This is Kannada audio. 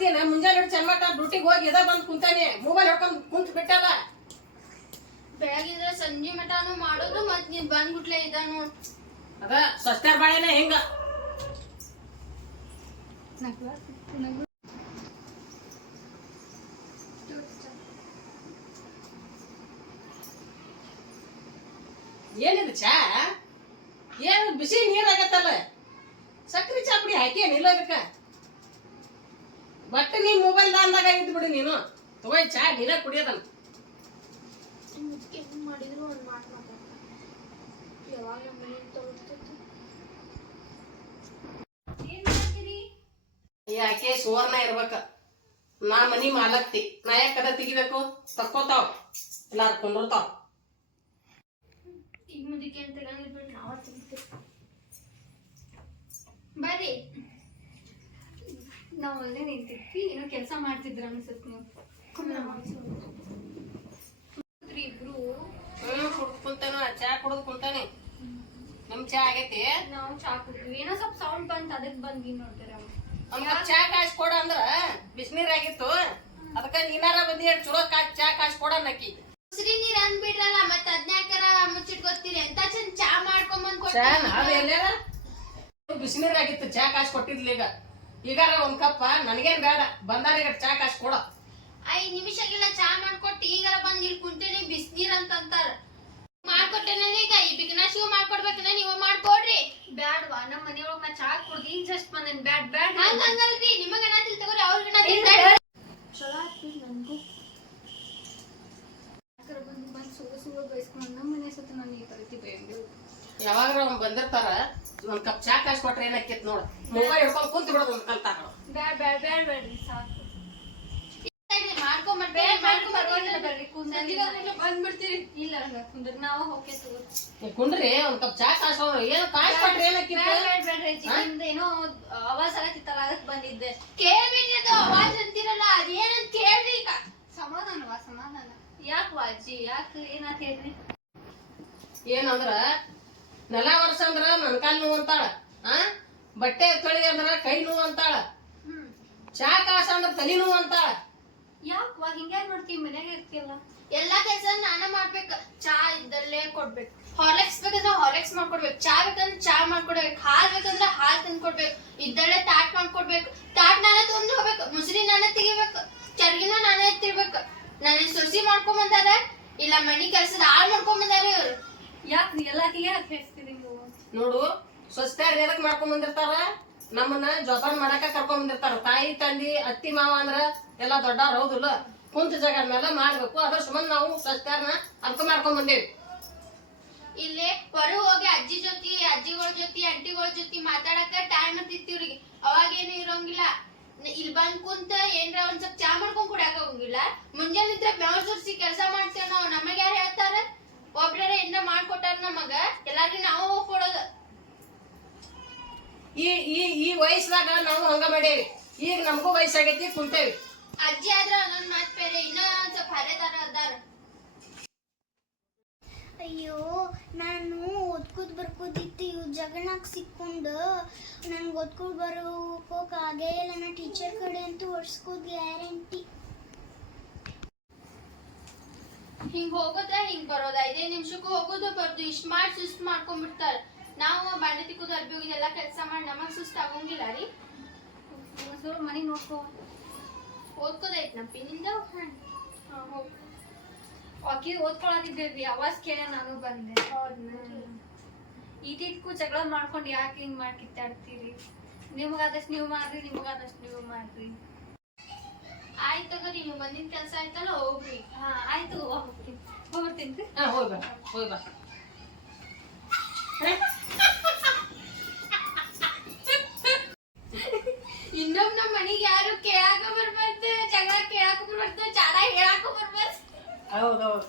ಬರ್ತೀನಿ ಮುಂಜಾನೆ ಚನ್ಮಟ ಡ್ಯೂಟಿಗೆ ಹೋಗಿ ಇದ ಬಂದು ಕುಂತಾನೆ. ಮೊಬೈಲ್ ಹೊಡ್ಕೊಂಡ್ ಕುಂತ ಬಿಟ್ಟಲ್ಲ ಬೆಳಗಿದ್ರೆ ಸಂಜೆ ಮಟನು ಮಾಡೋದು ಮತ್ ನೀನ್ ಬಂದ್ಬಿಟ್ಲೆ ಇದಾನು ನೋಡ್ ಅದ ಸ್ವಸ್ಥರ ಬಾಳೆನ ಹೆಂಗ? ಏನಿದು ಚಾ? ಏನ್ ಬಿಸಿ ನೀರ್ ಆಗತ್ತಲ್ಲ? ಸಕ್ರಿ ಚಾಪುಡಿ ಹಾಕಿ ನಿಲ್ಲೋದಕ್ಕ ಬಟ್ ನೀ ಮೊಬೈಲ್ ದಾನ್ದಾಗ ಇದ್ ಬಿಡು ನೀನು. ತಗೋ ಚಾ ನೀನ ಕುಡಿಯೋದನ್ನ ಹೆಂಗ್ ಮಾಡಿದ್ರು ಒಂದ್ ಮಾತ್ ಮಾತಾಡ್ತಾರೆ ಯಾವಾಗ ಮನೆ ತೋರಿಸ್ತೈತಿ ಏನ್ ಮಾಡ್ತೀರಿ? ಯಾಕೆ ಸುವರ್ಣ ಇರ್ಬೇಕ. ನಾ ಮನಿ ಮಾಲಕ್ತಿ. ನಾ ಯಾಕೆ ಕದ ತೆಗಿಬೇಕು? ತಕ್ಕೋತಾವ ಎಲ್ಲಾರ ಕೊಂಡಿರ್ತಾವ. ಈಗ ಮುಂದಕ್ಕೆ ಅಂತ ಬರ್ರಿ. ನಾವ್ ಅಲ್ಲೇ ನಿಂತಿದ್ವಿ. ಏನೋ ಕೆಲಸ ಮಾಡ್ತಿದ್ರ ಅನ್ಸುತ್ತೆ ನೀವು. ಇಬ್ರು. ಹ್ಮ್ ಕುಡ್ದು ಕುಂತಾನ. ಚಾ ಕುಡ್ದು ಕುಂತಾನೆ. ನಿಮ್ ಚಾ ಆಗೈತಿ? ನಾವು ಚಾ ಕುಡಿದ್ವಿ. ಏನೋ ಸ್ವಲ್ಪ ಸೌಂಡ್ ಬಂತ ಅದಕ್ ಬಂದ್ವಿ ನೋಡ್ತಾರೆ ಚಾ ಕಾಸ್ ಕೊಡ ಅಂದ್ರ ಬಿಸಿನೀರ್ ಆಗಿತ್ತು. ಅದಕ್ಕ ನೀನಾರ ಬಂದಿ ಚಲೋ ಕಾ ಚಾ ಕಾಸ್ ಕೊಡ ನಕ್ಕಿ ಉಸ್ರಿ ನೀರ್ ಅಂದ್ಬಿಡ್ರಲ್ಲ ಮತ್ ಅದ್ನ್ಯಾಕರ ಮುಚ್ಚಿಟ್ಕೊತೀರಿ ಎಂತ ಚಂದ ಚಾ ಮಾಡ್ಕೊಂಬಂದ್ ಎಲ್ಲೇನ ಬಿಸಿನೀರ್ ಆಗಿತ್ತು ಚಾ ಕಾಸ್ ಕೊಟ್ಟಿದ್ಲೀಗ ಈಗ. ಈಗಾರ ಒಂದ್ ಕಪ್ಪ ನನಗೇನ್ ಬೇಡ. ಬಂದಾರ ಚಾ ಕಾಸ್ ಕೊಡ. ಐದ್ ನಿಮಿಷಗೆಲ್ಲ ಚಾ ಮಾಡ್ಕೊಟ್ಟು ಈಗಾರ ಬಂದ್ ಇಲ್ಲಿ ಕುಂತೇನಿ ಬಿಸ್ನೀರ್ ಅಂತ ಅಂತಾರ ಮಾಡ್ಕೊಟ್ಟೇನೆ ಈಗ ಈ ಶಿವ ಮಾಡ್ಕೊಡ್ಬೇಕನ ನೀವ ಮಾಡ್ಕೊಡ್ರಿ. ಬ್ಯಾಡ್ವಾ ನಮ್ಮ ಮನೆಯೊಳಗ್ ನಾ ಚಾ ಕುಡ್ದು ಈಗ ಜಸ್ಟ್ ಬಂದೇನ್ ಬ್ಯಾಡ್ ಬ್ಯಾಡ್ ಹಂಗ ಹಂಗಲ್ರಿ ನಿಮಗ ತಿಳ್ ತಗೋರಿ ಅವ್ರಿಗೆ ಚಲೋ ನನ್ಗೂ. ಯಾಕರ ಬಂದು ಬಂದು ಸುಗ ಸುಗ ಬಯಸ್ಕೊಂಡು ನಮ್ಮ ಮನೆ ಸತ್ತ ನಾನು ಈ ಪರಿಸ್ಥಿತಿ ಯಾವಾಗ ಅವ್ನ್ ಬಂದಿರ್ತಾರ ಒಂದ್ ಕಪ್ ಚಾ ಕಾಸ್ ಕೊಟ್ರೆ ಏನಕ್ಕಿತ್ ನೋಡ. ಮೊಬೈಲ್ ಹಿಡ್ಕೊಂಡ್ ಕುಂತ ಬಿಡೋದು ಒಂದ್ ಬ್ಯಾಡ್ ಬ್ಯಾಡ್ ಬ್ಯಾಡ್ ಸಾಕು ಕುಂಡ್ರಿ ಕಪ್ ಚಾ ಕಾಸ್ ಏನು ಕಾಸ್ ಕೊಟ್ರೆ ಆಗತ್ತಿತ್ತಲ್ಲ ಅದಕ್ಕೆ ಬಂದಿದ್ದೆ ಕೇಳ್ಬೇಡಿ ಅದು ಅವಾಜ್ ಅಂತೀರಲ್ಲ ಅದೇನಂತ ಕೇಳ್ರಿ ಈಗ ಸಮಾಧಾನವಾ ಸಮಾಧಾನ ಯಾಕೆ ವಾಜಿ ಯಾಕೆ ಏನಾತ ಹೇಳ್ರಿ ಏನಂದ್ರ ನೆಲ ವರ್ಷ ಅಂದ್ರ ನನ್ಕಾಲ್ ನೋವು ಅಂತಾಳ ಆ ಬಟ್ಟೆ ಎತ್ತಳಿ ಅಂದ್ರ ಕೈ ನೋವು ಅಂತಾಳ. ಚಾ ಕಾಸ ಅಂದ್ರ ತಲಿ ನೋವು ಅಂತಾಳ. ಯಾಕವಾ ಹಿಂಗ್ಯಾಕ್ ಮಾಡ್ತೀವಿ ಮನ್ಯಾಗ ಇರ್ತಿಯಲ್ಲ ಎಲ್ಲಾ ಕೆಲಸ ನಾನ ಮಾಡ್ಬೇಕು. ಚಾ ಇದ್ದಲ್ಲೇ ಕೊಡ್ಬೇಕು. ಹಾರ್ಲೆಕ್ಸ್ ಬೇಕಂದ್ರೆ ಹಾರ್ಲೆಕ್ಸ್ ಮಾಡ್ಕೊಡ್ಬೇಕು. ಚಾ ಬೇಕಂದ್ರೆ ಚಾ ಮಾಡ್ಕೊಡ್ಬೇಕು. ಹಾಲ್ ಬೇಕಂದ್ರೆ ಹಾಲ್ ತಂದ್ ಕೊಡ್ಬೇಕು ಇದ್ದಲ್ಲೇ ತಾಟ್ ಮಾಡ್ಕೊಡ್ಬೇಕು. ತಾಟ್ ನಾನೇ ತಗೊಂಡ್ ಹೋಗ್ಬೇಕು. ಮುಸ್ರಿ ನಾನೇ ತೆಗಿಬೇಕು. ಚರ್ಗಿನ ನಾನೇ ಎತ್ತಿರ್ಬೇಕು ನಾನೇ ಸೊಸಿ ಮಾಡ್ಕೊಂಡ್ ಬಂದಾರ ಇಲ್ಲ ಮನಿ ಕೆಲ್ಸದ ಹಾಳು ಮಾಡ್ಕೊಂಡ್ ಬಂದಾರ ಇವ್ರು. ಯಾಕೆ ಎಲ್ಲಾ ಹೀಗೆ ಹೇಳ್ತೀರಿ ನೀವು? ನೋಡು ಸ್ವಸ್ಥ್ಯಾರ ಎದಕ್ ಮಾಡ್ಕೊಂಡ್ ಬಂದಿರ್ತಾರ? ನಮ್ಮನ್ನ ಜೋಪಾನ ಮಾಡಾಕ ಕರ್ಕೊಂಡ್ ಬಂದಿರ್ತಾರ. ತಾಯಿ, ತಂದಿ, ಅತ್ತಿ, ಮಾವ ಅಂದ್ರ ಎಲ್ಲಾ ದೊಡ್ಡವ್ರ ಹೌದಿಲ್ಲ? ಕುಂತ ಜಾಗ ಮೇಲೆ ಮಾಡ್ಬೇಕು. ಅದ್ರ ಸಂಬಂಧ ನಾವು ಸ್ವಸ್ಥ್ಯಾರನ ಅರ್ಥ ಮಾಡ್ಕೊಂಡ್ ಬಂದೇವಿ. ಇಲ್ಲಿ ಹೊರಗೆ ಹೋಗಿ ಅಜ್ಜಿ ಜೊತೆ, ಅಜ್ಜಿಗಳ ಜೊತೆ ಅಂಟಿಗಳ ಜೊತೆ ಮಾತಾಡಕ ಟೈಮ್ ಇರ್ತಿತ್ತು ಇವ್ರಿಗೆ. ಅವಾಗೇನು ಇರೋಂಗಿಲ್ಲ. ನ- ಇಲ್ಲಿ ಬಂದ್ ಕುಂತ ಏನ್ರ ಒಂದ್ ಸ್ವಲ್ಪ ಚಾ ಮಾಡ್ಕೊಂಡ್ ಕುಡಿಯಾಕ ಹೋಗಿಲ್ಲ ಮುಂಜಾನೆ ಇದ್ರೆ ಬೆವ್ರ ಸುರ್ಸಿ ಕೆಲಸ ಮಾಡ್ತೇವ್ ನಾವು. ನಮಗ್ ಯಾರು ಹೇಳ್ತಾರ? ಒಬ್ರ ಏನ್ರ ಮಾಡ್ಕೊಟ್ಟಾರ ನಮಗ. ಎಲ್ಲಾರ್ಗು ನಾವು ಈ ಈ ಈ ವಯಸ್ಸಾಗ ನಾವು ಹಂಗ ಮಾಡೇವಿ ಈಗ ನಮಗೂ ವಯಸ್ಸಾಗೈತಿ ಕುಂತೇವಿ. ಅಜ್ಜಿ ಆದ್ರ ಒಂದೊಂದ್ ಮಾತ್ ಬೇರೆ ಇನ್ನ ಒಂದ್ ಸ್ವಲ್ಪ ಹರೇದಾರ ಅದಾರ. ಅಯ್ಯೋ ನಾನು ಓದ್ಕೋದ್ ಬರ್ಕೋದಿತ್ತು ಇವ್ ಜಗಳನಾಗ ಸಿಕ್ಕೊಂಡು. ನಂಗೆ ಓದ್ಕೊಂಡು ಆಗೇ ಇಲ್ಲ ನಾ ಟೀಚರ್ ಕಡೆ ಅಂತೂ ಹೊಡ್ಸ್ಕೋದ್ ಗ್ಯಾರಂಟಿ ಹಿಂಗ್ ಹೋಗೋದ ಹಿಂಗ್ ಬರೋದ ಐದೇ ನಿಮಿಷಕ್ಕೂ ಹೋಗೋದು ಬರ್ದು ಇಷ್ಟ್ ಮಾಡಿ ಸುಸ್ತ್ ಮಾಡ್ಕೊಂಡ್ಬಿಡ್ತಾರ ನಾವು ಬಾಂಡೆ ತಿಕ್ಕೋದು ಅರ್ಬಿ ಹೋಗಿ ಎಲ್ಲ ಕೆಲಸ ಮಾಡಿ ನಮಗ್ ಸುಸ್ತು ಆಗೋಂಗಿಲ್ಲ ರೀ. ಸ್ವಲ್ಪ ಮನೆ ನೋಡ್ಕೋ. ಓದ್ಕೋದೈತ್ ನಮ್ಮ ಪಿನ್ನಿಂದ ಹೋಗ್. ಆಕಿ ಓದ್ಕೊಳತಿದ್ದೇವಿ ಅವಾಜ್ ಕೇಳ ನಾನು ಬಂದೆ. ಈಟಿಟ್ಕು ಜಗಳ ಮಾಡ್ಕೊಂಡು ಯಾಕೆ ಹಿಂಗ್ ಮಾಡಿ ಕಿತ್ತಾಡ್ತೀರಿ? ನಿಮಗಾದಷ್ಟು ನೀವು ಮಾಡ್ರಿ ನಿಮಗಾದಷ್ಟು ನೀವು ಮಾಡ್ರಿ. ಆಯ್ತು ತಗೋರಿ ನೀವು ಬಂದಿನ ಕೆಲಸ ಆಯ್ತಲ್ಲ ಹೋಗ್ರಿ. ಹಾ ಆಯ್ತು ಹೋಗ್ತೀನಿ ಹೋಗ್ತೀನಿ ಹಾ ಹೋಗ್ ಹೌದೌದು